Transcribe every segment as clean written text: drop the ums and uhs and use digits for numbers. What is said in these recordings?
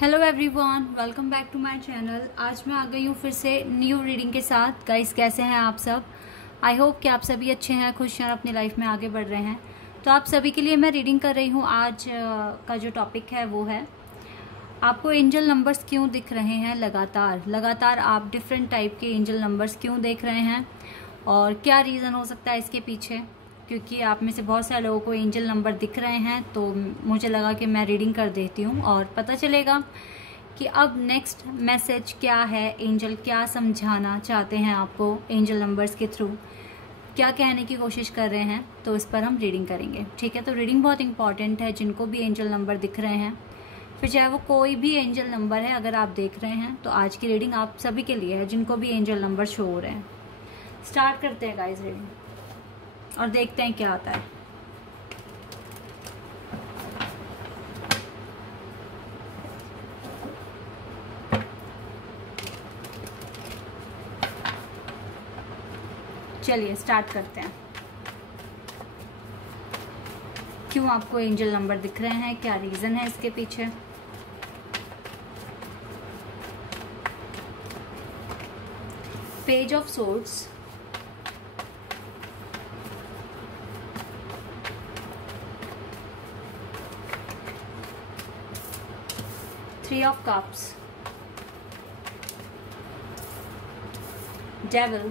Hello everyone, welcome back to my channel. आज मैं आ गई हूँ फिर से न्यू रीडिंग के साथ। गाइस, कैसे हैं आप सब? आई होप कि आप सभी अच्छे हैं, खुश हैं, अपनी लाइफ में आगे बढ़ रहे हैं। तो आप सभी के लिए मैं रीडिंग कर रही हूँ। आज का जो टॉपिक है वो है, आपको एंजल नंबर्स क्यों दिख रहे हैं लगातार आप डिफरेंट टाइप के एंजल नंबर्स क्यों देख रहे हैं और क्या रीज़न हो सकता है इसके पीछे। क्योंकि आप में से बहुत सारे लोगों को एंजल नंबर दिख रहे हैं, तो मुझे लगा कि मैं रीडिंग कर देती हूँ और पता चलेगा कि अब नेक्स्ट मैसेज क्या है, एंजल क्या समझाना चाहते हैं आपको एंजल नंबर्स के थ्रू, क्या कहने की कोशिश कर रहे हैं। तो इस पर हम रीडिंग करेंगे, ठीक है। तो रीडिंग बहुत इंपॉर्टेंट है। जिनको भी एंजल नंबर दिख रहे हैं, फिर चाहे वो कोई भी एंजल नंबर है, अगर आप देख रहे हैं तो आज की रीडिंग आप सभी के लिए है, जिनको भी एंजल नंबर शो हो रहे हैं। स्टार्ट करते हैं गाइस रीडिंग और देखते हैं क्या आता है। चलिए स्टार्ट करते हैं। क्यों आपको एंजल नंबर दिख रहे हैं, क्या रीजन है इसके पीछे। Page of swords, Three of Cups, Devil,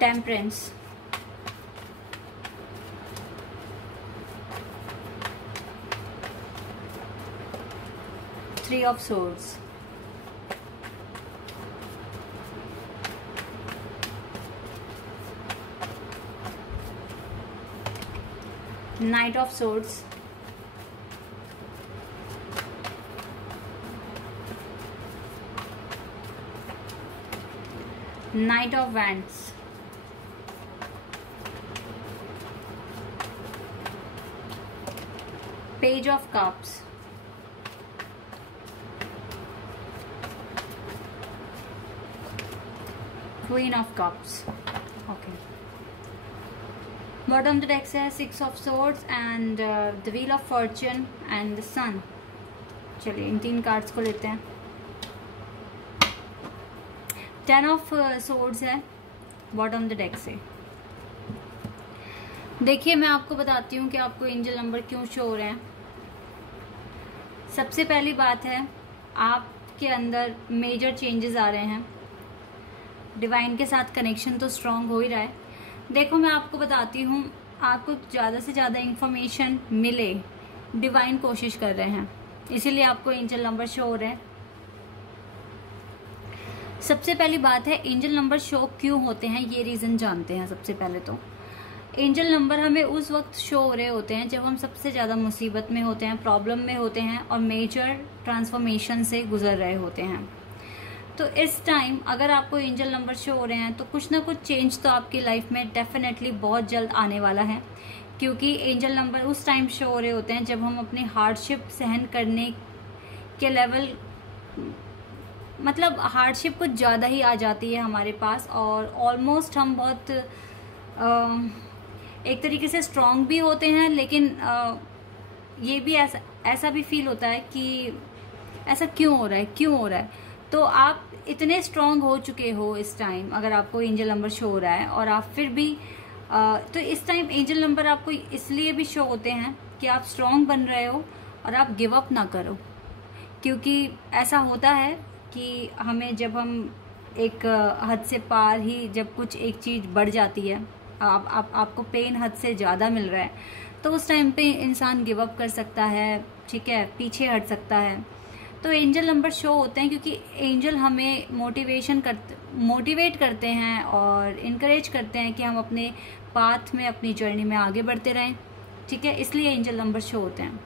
Temperance, Three of Swords, Knight of Swords, Knight of Wands, Page of Cups, Queen of Cups. Okay. Bottom the deck है Six of Swords and the Wheel of Fortune and the Sun. चलिए इन तीन cards को लेते हैं। Ten of Swords है bottom the deck से। देखिए, मैं आपको बताती हूँ कि आपको एंजल नंबर क्यों शो हो रहे हैं। सबसे पहली बात है, आपके अंदर मेजर चेंजेस आ रहे हैं। डिवाइन के साथ कनेक्शन तो स्ट्रांग हो ही रहा है। देखो, मैं आपको बताती हूँ, आपको ज़्यादा से ज़्यादा इंफॉर्मेशन मिले, डिवाइन कोशिश कर रहे हैं, इसीलिए आपको एंजल नंबर शो हो रहे हैं। सबसे पहली बात है, एंजल नंबर शो क्यों होते हैं, ये रीज़न जानते हैं। सबसे पहले तो एंजल नंबर हमें उस वक्त शो हो रहे होते हैं जब हम सबसे ज़्यादा मुसीबत में होते हैं, प्रॉब्लम में होते हैं और मेजर ट्रांसफॉर्मेशन से गुजर रहे होते हैं। तो इस टाइम अगर आपको एंजल नंबर शो हो रहे हैं तो कुछ ना कुछ चेंज तो आपकी लाइफ में डेफिनेटली बहुत जल्द आने वाला है। क्योंकि एंजल नंबर उस टाइम शो हो रहे होते हैं जब हम अपनी हार्डशिप सहन करने के लेवल, मतलब हार्डशिप कुछ ज़्यादा ही आ जाती है हमारे पास और ऑलमोस्ट हम बहुत एक तरीके से स्ट्रांग भी होते हैं, लेकिन ये भी ऐसा भी फील होता है कि ऐसा क्यों हो रहा है। तो आप इतने स्ट्रांग हो चुके हो इस टाइम, अगर आपको एंजल नंबर शो हो रहा है और आप फिर भी तो इस टाइम एंजल नंबर आपको इसलिए भी शो होते हैं कि आप स्ट्रांग बन रहे हो और आप गिव अप ना करो। क्योंकि ऐसा होता है कि हमें जब हम एक हद से पार ही, जब कुछ एक चीज़ बढ़ जाती है, आपको पेन हद से ज़्यादा मिल रहा है, तो उस टाइम पे इंसान गिव अप कर सकता है, ठीक है, पीछे हट सकता है। तो एंजल नंबर शो होते हैं क्योंकि एंजल हमें मोटिवेट करते हैं और इनकरेज करते हैं कि हम अपने पाथ में, अपनी जर्नी में आगे बढ़ते रहें, ठीक है, इसलिए एंजल नंबर शो होते हैं।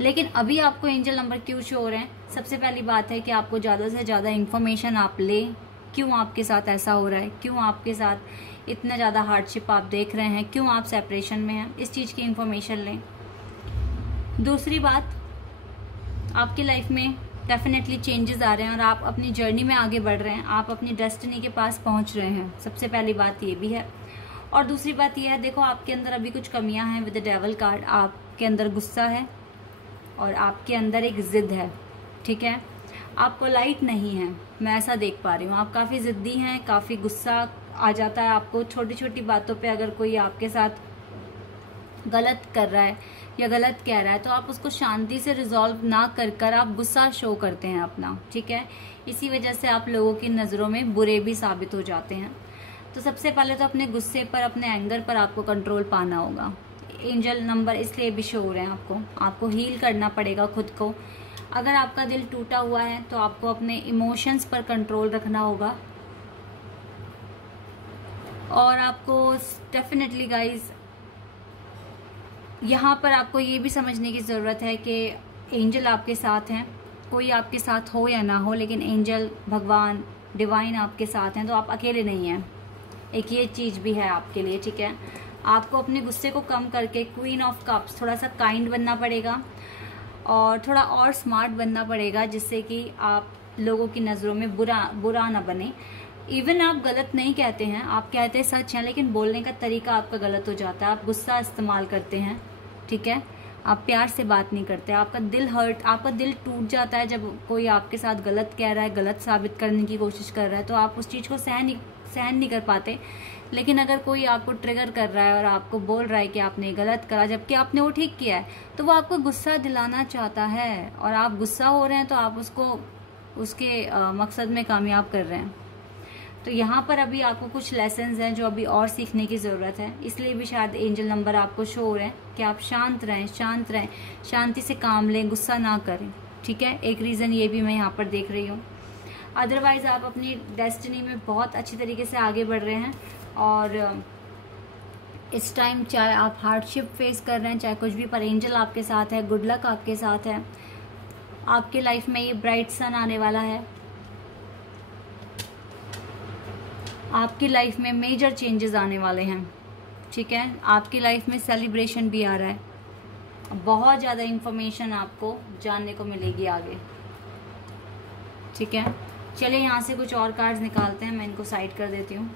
लेकिन अभी आपको एंजल नंबर क्यों शो हो रहे हैं? सबसे पहली बात है कि आपको ज़्यादा से ज़्यादा इंफॉर्मेशन आप लें, क्यों आपके साथ ऐसा हो रहा है, क्यों आपके साथ इतना ज़्यादा हार्डशिप आप देख रहे हैं, क्यों आप सेपरेशन में हैं, इस चीज़ की इंफॉर्मेशन लें। दूसरी बात, आपकी लाइफ में डेफिनेटली चेंजेस आ रहे हैं और आप अपनी जर्नी में आगे बढ़ रहे हैं, आप अपनी डेस्टिनी के पास पहुंच रहे हैं। सबसे पहली बात ये भी है। और दूसरी बात यह है, देखो आपके अंदर अभी कुछ कमियां हैं। विद द डेविल कार्ड आप आपके अंदर गुस्सा है और आपके अंदर एक ज़िद है, ठीक है। आप पोलाइट नहीं हैं, मैं ऐसा देख पा रही हूँ। आप काफ़ी ज़िद्दी हैं, काफ़ी गुस्सा आ जाता है आपको छोटी छोटी बातों पे। अगर कोई आपके साथ गलत कर रहा है या गलत कह रहा है तो आप उसको शांति से रिजॉल्व ना कर कर आप गुस्सा शो करते हैं अपना, ठीक है। इसी वजह से आप लोगों की नज़रों में बुरे भी साबित हो जाते हैं। तो सबसे पहले तो अपने गुस्से पर, अपने एंगर पर आपको कंट्रोल पाना होगा। एंजल नंबर इसलिए भी शो हो रहे हैं, आपको हील करना पड़ेगा खुद को। अगर आपका दिल टूटा हुआ है तो आपको अपने इमोशंस पर कंट्रोल रखना होगा। और आपको डेफिनेटली गाइज यहाँ पर आपको ये भी समझने की ज़रूरत है कि एंजल आपके साथ हैं। कोई आपके साथ हो या ना हो, लेकिन एंजल, भगवान, डिवाइन आपके साथ हैं, तो आप अकेले नहीं हैं। एक ये चीज़ भी है आपके लिए, ठीक है। आपको अपने गुस्से को कम करके क्वीन ऑफ कप्स, थोड़ा सा काइंड बनना पड़ेगा और थोड़ा और स्मार्ट बनना पड़ेगा, जिससे कि आप लोगों की नज़रों में बुरा ना बने। इवन आप गलत नहीं कहते हैं, आप कहते हैं सच हैं, लेकिन बोलने का तरीका आपका गलत हो जाता है। आप गुस्सा इस्तेमाल करते हैं, ठीक है। आप प्यार से बात नहीं करते। आपका दिल टूट जाता है जब कोई आपके साथ गलत कह रहा है, गलत साबित करने की कोशिश कर रहा है, तो आप उस चीज़ को सहन नहीं कर पाते। लेकिन अगर कोई आपको ट्रिगर कर रहा है और आपको बोल रहा है कि आपने गलत करा जबकि आपने वो ठीक किया है, तो वो आपको गुस्सा दिलाना चाहता है और आप गुस्सा हो रहे हैं, तो आप उसके मकसद में कामयाब कर रहे हैं। तो यहाँ पर अभी आपको कुछ लेसन्स हैं जो अभी और सीखने की ज़रूरत है। इसलिए भी शायद एंजल नंबर आपको शो हो रहे हैं कि आप शांत रहें, शांति से काम लें, गुस्सा ना करें, ठीक है। एक रीज़न ये भी मैं यहाँ पर देख रही हूँ। अदरवाइज़ आप अपनी डेस्टिनी में बहुत अच्छी तरीके से आगे बढ़ रहे हैं और इस टाइम चाहे आप हार्डशिप फेस कर रहे हैं, चाहे कुछ भी, पर एंजल आपके साथ है, गुड लक आपके साथ है। आपके लाइफ में ये ब्राइट सन आने वाला है। आपकी लाइफ में मेजर चेंजेस आने वाले हैं, ठीक है। आपकी लाइफ में सेलिब्रेशन भी आ रहा है। बहुत ज़्यादा इंफॉर्मेशन आपको जानने को मिलेगी आगे, ठीक है। चलिए यहाँ से कुछ और कार्ड्स निकालते हैं, मैं इनको साइड कर देती हूँ।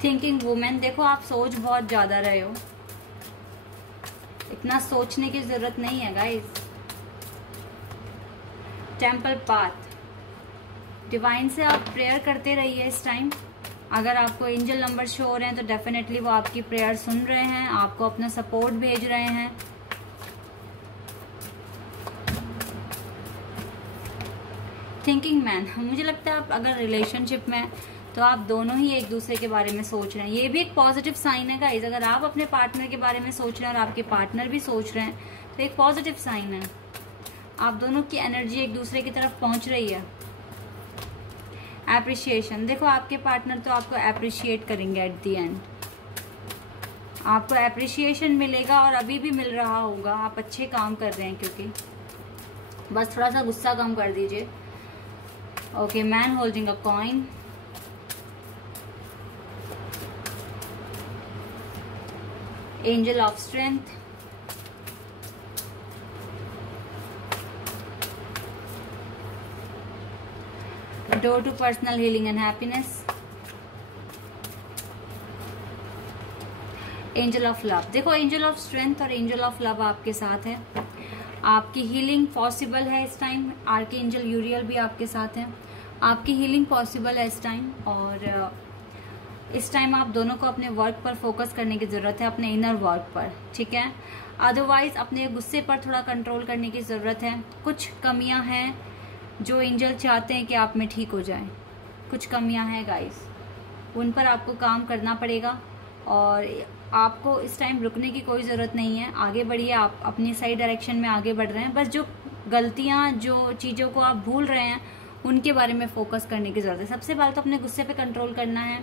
थिंकिंग वुमेन, देखो आप सोच बहुत ज़्यादा रहे हो, इतना सोचने की ज़रूरत नहीं है गाइस। टेम्पल पाथ, डिवाइन से आप प्रेयर करते रहिए इस टाइम। अगर आपको एंजल नंबर शो हो रहे हैं तो डेफिनेटली वो आपकी प्रेयर सुन रहे हैं, आपको अपना सपोर्ट भेज रहे हैं। थिंकिंग मैन, मुझे लगता है आप अगर रिलेशनशिप में तो आप दोनों ही एक दूसरे के बारे में सोच रहे हैं। ये भी एक पॉजिटिव साइन है गाइस। अगर आप अपने पार्टनर के बारे में सोच रहे हैं और आपके पार्टनर भी सोच रहे हैं तो एक पॉजिटिव साइन है। आप दोनों की एनर्जी एक दूसरे की तरफ पहुंच रही है। एप्रिशिएशन, देखो आपके पार्टनर तो आपको एप्रिशिएट करेंगे एट दी एंड। आपको एप्रिशिएशन मिलेगा और अभी भी मिल रहा होगा। आप अच्छे काम कर रहे हैं, क्योंकि बस थोड़ा सा गुस्सा कम कर दीजिए। Okay, man holding a coin, angel of strength, door to personal healing and happiness, angel of love. देखो एंजल ऑफ स्ट्रेंथ और एंजल ऑफ लव आपके साथ है। आपकी हीलिंग पॉसिबल है इस टाइम। आर्कएंजल यूरियल भी आपके साथ है। आपकी हीलिंग पॉसिबल है इस टाइम। और इस टाइम आप दोनों को अपने वर्क पर फोकस करने की ज़रूरत है, अपने इनर वर्क पर, ठीक है। अदरवाइज अपने गुस्से पर थोड़ा कंट्रोल करने की ज़रूरत है। कुछ कमियां हैं जो एंजल चाहते हैं कि आप में ठीक हो जाए। कुछ कमियां हैं गाइस, उन पर आपको काम करना पड़ेगा और आपको इस टाइम रुकने की कोई ज़रूरत नहीं है। आगे बढ़िए, आप अपनी सही डायरेक्शन में आगे बढ़ रहे हैं। बस जो गलतियाँ, जो चीज़ों को आप भूल रहे हैं, उनके बारे में फोकस करने की ज़रूरत है। सबसे पहले तो अपने गुस्से पे कंट्रोल करना है।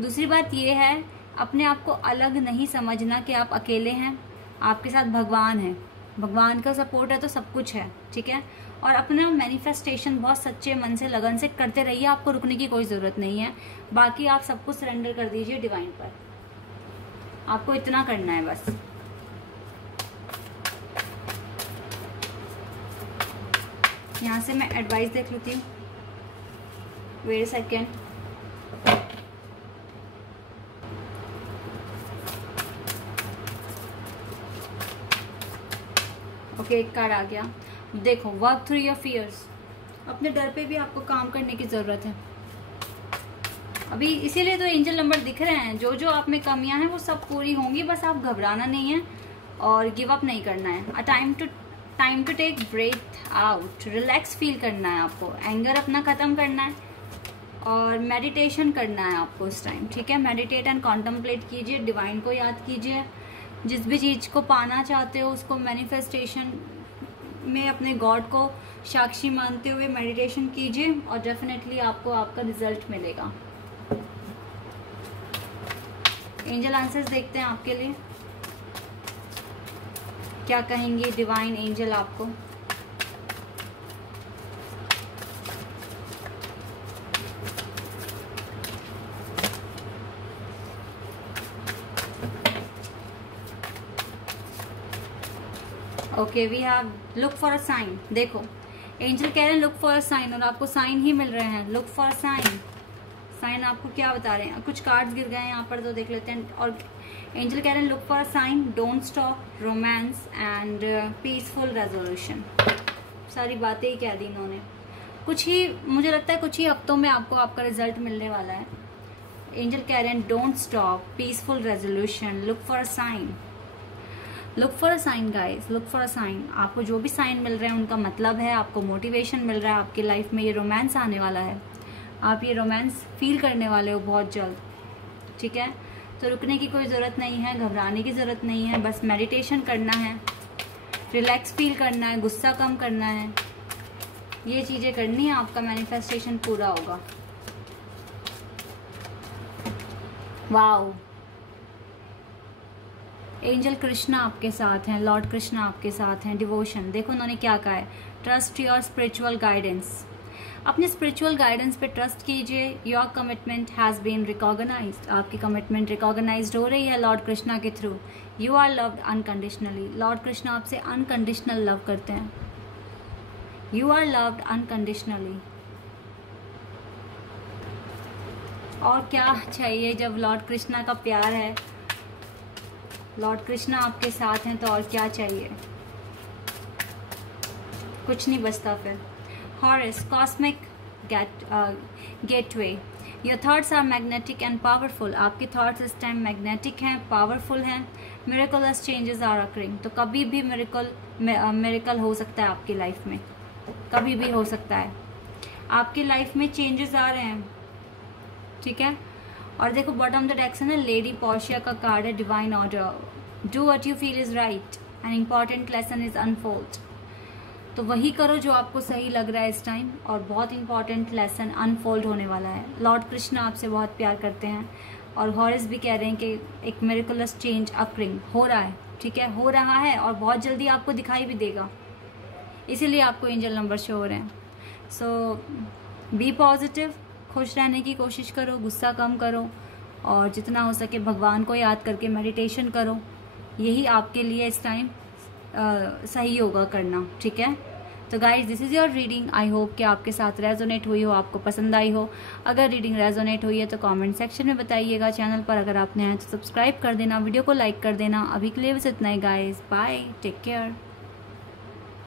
दूसरी बात ये है, अपने आप को अलग नहीं समझना कि आप अकेले हैं। आपके साथ भगवान है, भगवान का सपोर्ट है तो सब कुछ है, ठीक है। और अपना मैनिफेस्टेशन बहुत सच्चे मन से, लगन से करते रहिए। आपको रुकने की कोई ज़रूरत नहीं है। बाकी आप सब कुछ सरेंडर कर दीजिए डिवाइन पर। आपको इतना करना है बस। यहाँ से मैं एडवाइस देख लेती हूँ। Wait a second. ओके, एक कार्ड आ गया। देखो, वर्क थ्रू योर फियर्स। अपने डर पे भी आपको काम करने की जरूरत है अभी, इसीलिए तो एंजल नंबर दिख रहे हैं। जो जो आप में कमियां हैं वो सब पूरी होंगी, बस आप घबराना नहीं है और गिव अप नहीं करना है। Time to take breath out, relax feel करना है आपको, एंगर अपना खत्म करना है और मेडिटेशन करना है आपको इस टाइम, ठीक है। मेडिटेट एंड कॉन्टम्पलेट कीजिए, डिवाइन को याद कीजिए। जिस भी चीज को पाना चाहते हो उसको मैनिफेस्टेशन में अपने गॉड को साक्षी मानते हुए मेडिटेशन कीजिए और डेफिनेटली आपको आपका रिजल्ट मिलेगा। एंजल आंसर्स देखते हैं आपके लिए, क्या कहेंगे डिवाइन एंजल आपको। Okay, we have look for a sign. देखो, एंजल कह रहे हैं लुक फॉर अ साइन और आपको साइन ही मिल रहे हैं। Look for a sign, sign आपको क्या बता रहे हैं। कुछ कार्ड्स गिर गए हैं यहाँ पर तो देख लेते हैं। और एंजल कह रहे हैं look for a sign, don't stop, romance and peaceful resolution. सारी बातें ही कह दी इन्होंने। कुछ ही, मुझे लगता है कुछ ही हफ्तों में आपको आपका रिजल्ट मिलने वाला है। एंजल कह रहे हैं don't stop, peaceful resolution, look for a sign. Look for a sign guys, look for a sign. आपको जो भी साइन मिल रहे हैं उनका मतलब है आपको मोटिवेशन मिल रहा है। आपकी लाइफ में ये रोमांस आने वाला है, आप ये रोमांस फील करने वाले हो बहुत जल्द, ठीक है। तो रुकने की कोई ज़रूरत नहीं है, घबराने की ज़रूरत नहीं है, बस मेडिटेशन करना है, रिलैक्स फील करना है, गुस्सा कम करना है, ये चीज़ें करनी है, आपका मैनिफेस्टेशन पूरा होगा। वाओ, एंजल कृष्णा आपके साथ हैं, लॉर्ड कृष्णा आपके साथ हैं। डिवोशन, देखो उन्होंने क्या कहा है, ट्रस्ट योर स्पिरिचुअल गाइडेंस। अपने स्पिरिचुअल गाइडेंस पे ट्रस्ट कीजिए। Your commitment has been recognised, आपकी कमिटमेंट रिकॉग्नाइज्ड हो रही है लॉर्ड कृष्णा के थ्रू। You are loved unconditionally, Lord Krishna आपसे अनकंडीशनल लव करते हैं। You are loved unconditionally. और क्या चाहिए जब लॉर्ड कृष्णा का प्यार है, लॉर्ड कृष्णा आपके साथ हैं, तो और क्या चाहिए, कुछ नहीं बचता फिर। Horus, cosmic gateway, your thoughts are magnetic and powerful. आपके थॉट्स इस टाइम मैग्नेटिक हैं, पावरफुल हैं। मिरेकलस चेंजेस आर अकरिंग, तो कभी भी मिरेकल हो सकता है आपकी लाइफ में, कभी भी हो सकता है। आपकी लाइफ में चेंजेस आ रहे हैं, ठीक है। और देखो बॉटम द डेक से ना लेडी पोर्शिया का कार्ड है, divine order. Do what you feel is right, an important lesson is unfold. तो वही करो जो आपको सही लग रहा है इस टाइम, और बहुत इंपॉर्टेंट लेसन अनफोल्ड होने वाला है। लॉर्ड कृष्णा आपसे बहुत प्यार करते हैं और हॉरिस भी कह रहे हैं कि एक मिरेकुलस चेंज अकरिंग हो रहा है, ठीक है, हो रहा है और बहुत जल्दी आपको दिखाई भी देगा, इसीलिए आपको एंजल नंबर शो हो रहे हैं। सो बी पॉजिटिव, खुश रहने की कोशिश करो, गुस्सा कम करो और जितना हो सके भगवान को याद करके मेडिटेशन करो। यही आपके लिए इस टाइम सही होगा करना, ठीक है। तो guys this is your reading. I hope कि आपके साथ रेजोनेट हुई हो, आपको पसंद आई हो। अगर रीडिंग रेजोनेट हुई है तो कमेंट सेक्शन में बताइएगा। चैनल पर अगर आपने हैं तो सब्सक्राइब कर देना, वीडियो को लाइक कर देना। अभी के लिए बस इतना ही गाइज, बाय, टेक केयर।